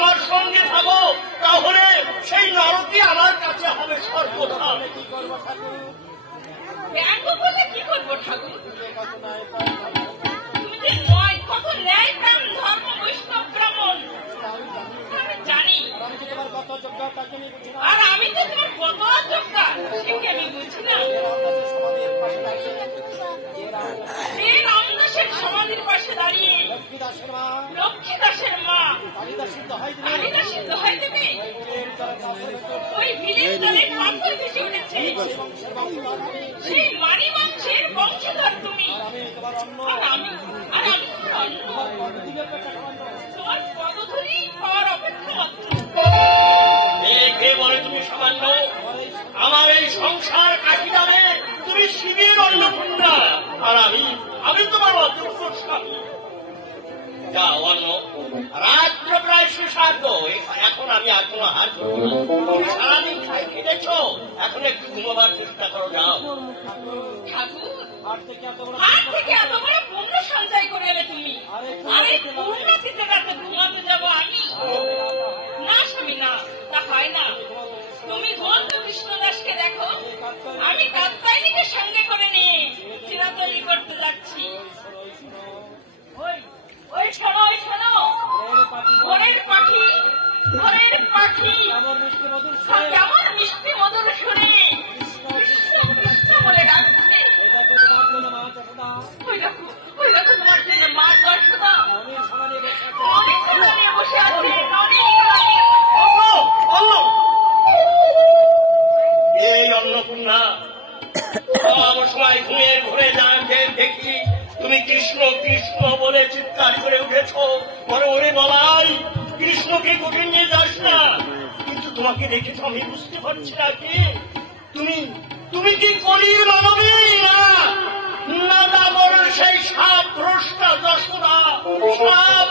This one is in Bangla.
আমার সঙ্গে থাকো, তাহলে সেই নরকে আমার কাছে হবে সর্বদা। কি করবো ঠাকুর? ব্যঙ্গ বলে কি করবো ঠাকুর? তুমি যে নয় কত ন্যায় প্রাণ ধর্ম বৈষ্ণব ব্রাহ্মণ আমি জানি, আর আমি তো তোমার কত অযোগ্যা সেটি আমি বুঝি না। রামদাসের সমাধির পাশে দাঁড়িয়ে লক্ষ্মী দাসের মা কালিদা সিদ্ধ হয় দেবে, ওই ভিড়ের জলে পাথর ভেসে উঠেছে, সেই মানি বংশের বংশধর তুমি, আর আমি তোমার পদধূলি হওয়ার অপেক্ষা মাত্র। বলে তুমি সামান্য আমার এই সংসার কাশি দামে তুমি শিবের অন্নপূর্ণা, আর আমি তোমার অযোগ্য স্বামী। যাও অন্য, রাত্র প্রায় শেষার্ধ, এখন আমি আর কোনো হার করবো না। তুমি সারাদিন খাই খেটেছ, এখন একটু ঘুমাবার চেষ্টা করো। যাও ঠাকুর, হাত থেকে এত বড় পূর্ণ সঞ্চয় করে এলে তুমি, আর এই পূর্ণ দিতে রাতে ঘুমাতে যাবো আমি? না স্বামী না, তা হয় না। তুমি বন্ধু কৃষ্ণদাসকে দেখো, আমি কাত্যায়নীকে সঙ্গে করে নিয়ে চিরাতলি করতে যাচ্ছি। ওই শোনো, ওই শোনো, ঘরের পাখি, ঘরের পাখি কেমন মিষ্টি মধুর শুনে কৃষ্ণ বলে ডাকছে। ওই দেখো, ওই দেখো তোমার জন্য মা যশোদা অনেক বসে আছে, এই অন্নপূর্ণা সময় ঘুমিয়ে ঘুরে যাকে দেখি তুমি কৃষ্ণ কৃষ্ণ বলে চিৎকার করে উঠেছ। পরে ওরে বলাই কৃষ্ণকে কোঠে নিয়ে যাস না, কিন্তু তোমাকে দেখে তো আমি বুঝতে পারছি না কি তুমি কি কলির মানবী না দামর সেই সাপ ভ্রষ্টা যশোদা, সাপ